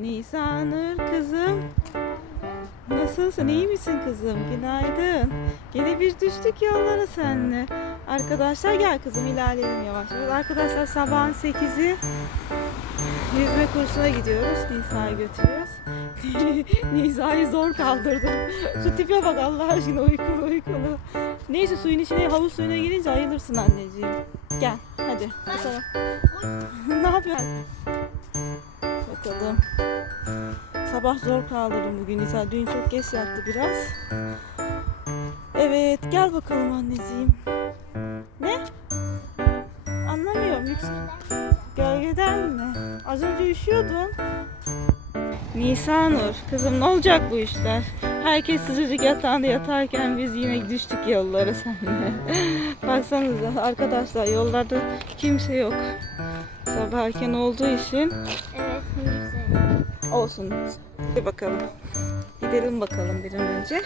Nisanur kızım. Nasılsın? iyi misin kızım? Günaydın. Gene biz düştük yollara seninle. Arkadaşlar gel kızım ilerleyelim yavaş yavaş. Arkadaşlar sabahın 8'i yüzme kursuna gidiyoruz. Nisa'yı götürüyoruz. Nisa'yı zor kaldırdım. Şu tipe bak Allah aşkına uykulu uykulu. Neyse suyun içine havuz suyuna girince ayılırsın anneciğim. Gel hadi. Ne yapıyorsun? Bakalım. Sabah zor kaldırdım bugün Nisa. Dün çok geç yattı biraz. Evet gel bakalım anneciğim. Ne? Anlamıyorum. Yüksek. Gölgeden mi? Az önce üşüyordun. Nisanur, kızım ne olacak bu işler? Herkes sıcacık yatağında yatarken biz yine düştük yollara seninle. Baksanıza arkadaşlar yollarda kimse yok. Sabah erken olduğu için Evet güzel. olsun. Hadi bakalım. Gidelim bakalım bir an önce.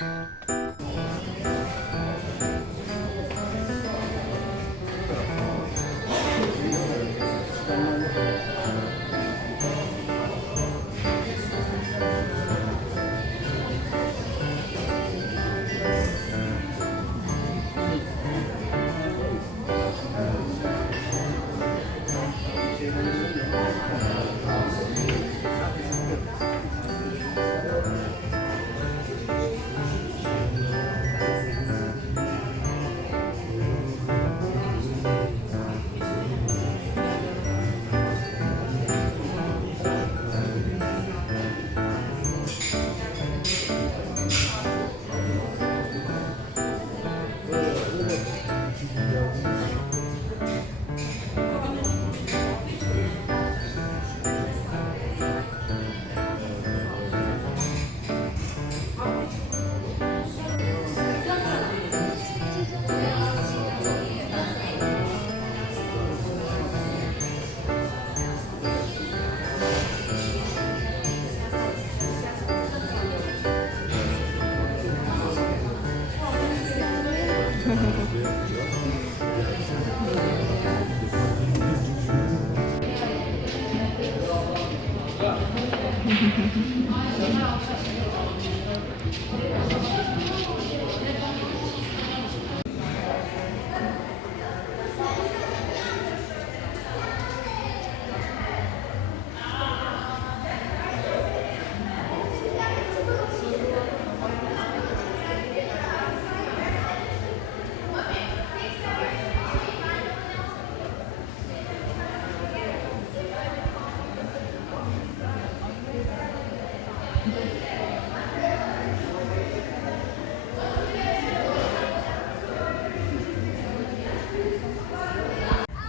フフフフ。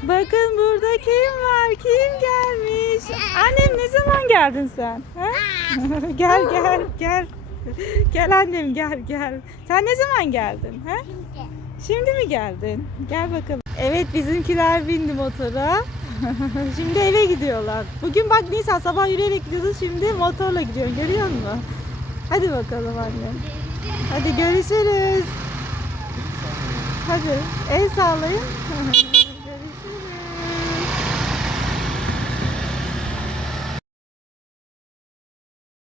Bakın burada kim var? Kim gelmiş? Annem ne zaman geldin sen? Gel gel gel. Gel annem gel gel. Sen ne zaman geldin? Ha? Şimdi mi geldin? Gel bakalım. Evet bizimkiler bindi motora. şimdi eve gidiyorlar. Bugün bak Nisan sabah yürüyerek gidiyordu şimdi motorla gidiyorsun görüyor musun? Hadi bakalım annem. Hadi görüşürüz. Hadi el sallayın.